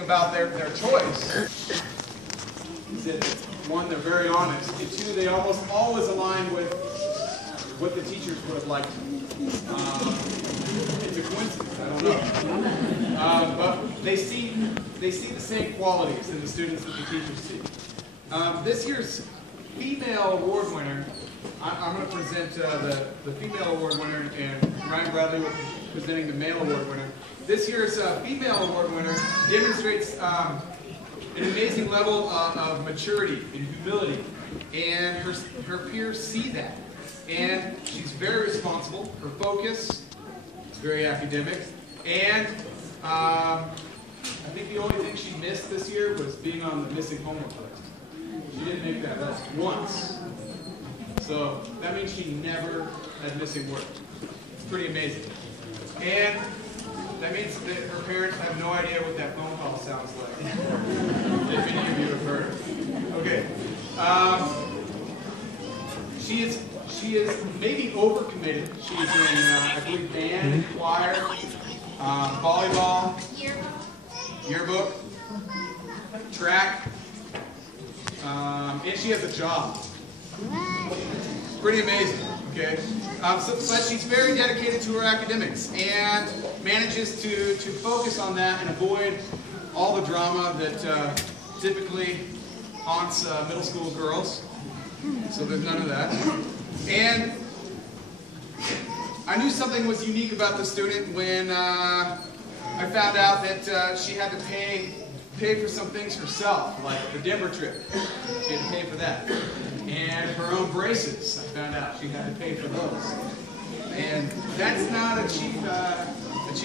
About their choice is that, one, they're very honest, and two, they almost always align with what the teachers would have liked. It's a coincidence, I don't know. But they see the same qualities in the students that the teachers see. This year's female award winner, I'm going to present the female award winner, and Ryan Bradley will be presenting the male award winner. This year's female award winner demonstrates an amazing level of maturity and humility, and her peers see that. And she's very responsible. Her focus is very academic, and I think the only thing she missed this year was being on the missing homework list. She didn't make that list once. So that means she never had missing work. It's pretty amazing. And that means that her parents have no idea what that phone call sounds like. If any of you have heard. Okay. She is maybe overcommitted. She's in, I believe, band, choir, volleyball, yearbook, track, and she has a job. Pretty amazing. Okay. But she's very dedicated to her academics and manages to focus on that and avoid all the drama that typically haunts middle school girls. So there's none of that. And I knew something was unique about the student when I found out that she had to pay for some things herself, like the Denver trip. She had to pay for that. And her own braces, I found out she had to pay for those. And that's not a cheap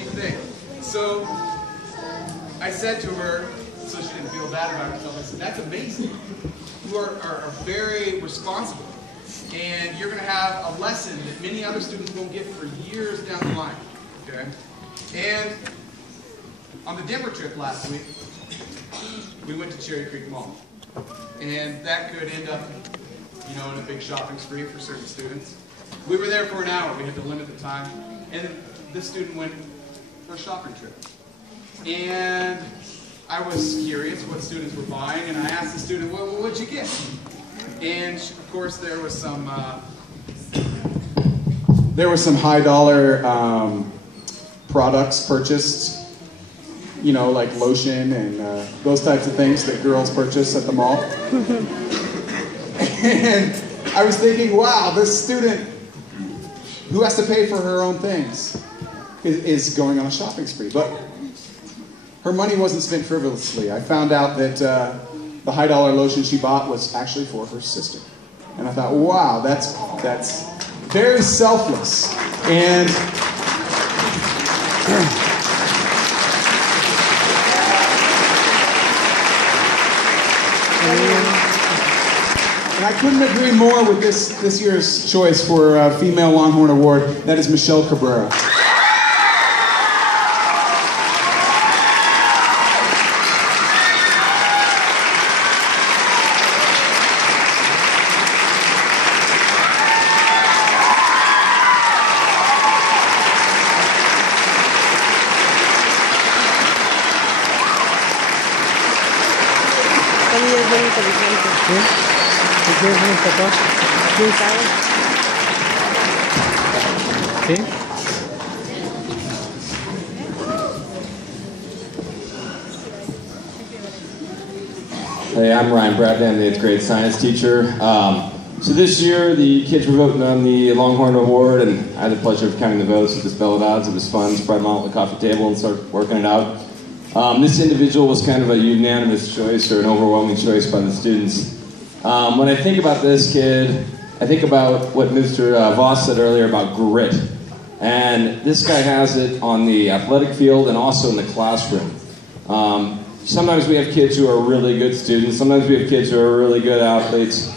thing. So I said to her, so she didn't feel bad about herself, I said, that's amazing. You are very responsible. And you're going to have a lesson that many other students won't get for years down the line. Okay? And on the Denver trip last week, we went to Cherry Creek Mall. And that could end up, in a big shopping spree for certain students. We were there for an hour. We had to limit the time. And this student went for a shopping trip. And I was curious what students were buying, and I asked the student, well, what'd you get? And of course, there was some high dollar products purchased, like lotion and those types of things that girls purchase at the mall. And I was thinking, wow, this student who has to pay for her own things is going on a shopping spree. But her money wasn't spent frivolously. I found out that the high dollar lotion she bought was actually for her sister. And I thought, wow, that's very selfless. And I couldn't agree more with this year's choice for Female Longhorn Award. That is Michelle Cabrera. Hey, I'm Ryan Bradley. I'm the 8th grade science teacher. So this year, the kids were voting on the Longhorn Award, and I had the pleasure of counting the votes with the spell of odds. It was fun. Spread them out on the coffee table and start working it out. This individual was kind of a unanimous choice or an overwhelming choice by the students. When I think about this kid, I think about what Mr. Voss said earlier about grit. And this guy has it on the athletic field and also in the classroom. Sometimes we have kids who are really good students. Sometimes we have kids who are really good athletes.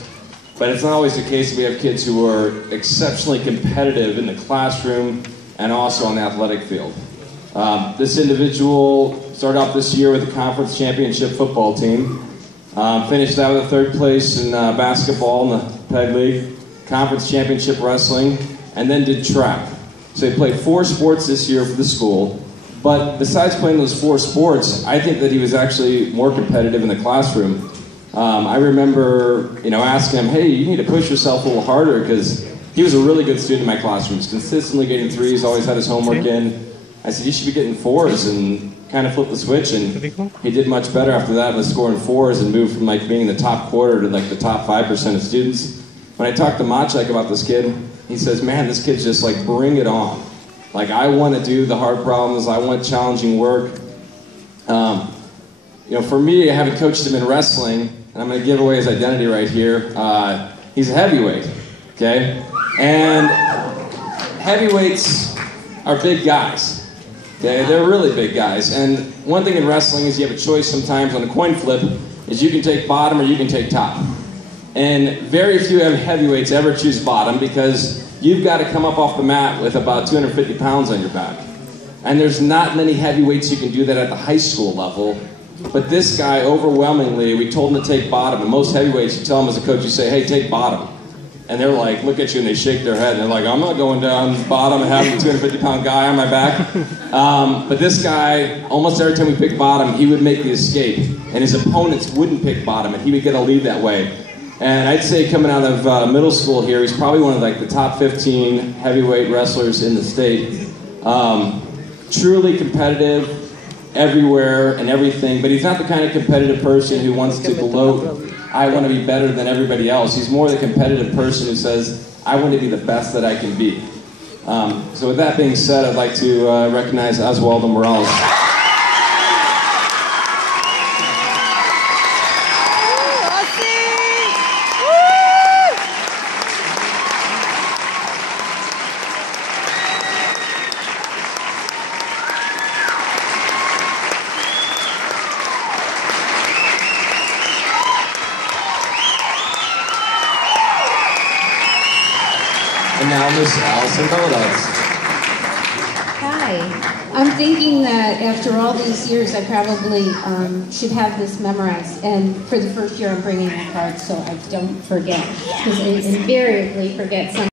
But it's not always the case that we have kids who are exceptionally competitive in the classroom and also on the athletic field. This individual started off this year with the conference championship football team. Finished out with a 3rd place in basketball in the Peg League, conference championship wrestling, and then did track. So he played 4 sports this year for the school, But besides playing those 4 sports, I think that he was actually more competitive in the classroom. I remember, asking him, hey, you need to push yourself a little harder, because he was a really good student in my classroom. He was consistently getting 3s, always had his homework in. I said, you should be getting 4s, and kind of flipped the switch, and he did much better after that with scoring 4s and moved from like being in the top quarter to like the top 5% of students. When I talked to Maciek about this kid, he says, man, this kid's just like, bring it on. Like, I want to do the hard problems, I want challenging work. For me, having coached him in wrestling, and I'm going to give away his identity right here, he's a heavyweight, okay? And heavyweights are big guys. Okay, they're really big guys, and one thing in wrestling is you have a choice sometimes on a coin flip, is you can take bottom or you can take top. And very few heavyweights ever choose bottom, because you've got to come up off the mat with about 250 pounds on your back. And there's not many heavyweights who can do that at the high school level, but this guy, overwhelmingly, we told him to take bottom, and most heavyweights, you tell them as a coach, you say, hey, take bottom. And they're like, look at you, and they shake their head, and they're like, I'm not going down bottom and having a 250-pound guy on my back. But this guy, almost every time we picked bottom, he would make the escape, and his opponents wouldn't pick bottom, and he would get a lead that way. And I'd say coming out of middle school here, he's probably one of like the top 15 heavyweight wrestlers in the state. Truly competitive everywhere and everything, but he's not the kind of competitive person who wants to gloat, I want to be better than everybody else. He's more the competitive person who says, I want to be the best that I can be. So with that being said, I'd like to recognize Oswaldo Morales. And now Miss Allison Belladez. Hi. I'm thinking that after all these years, I probably should have this memorized. And for the first year, I'm bringing my cards so I don't forget, because I invariably forget something.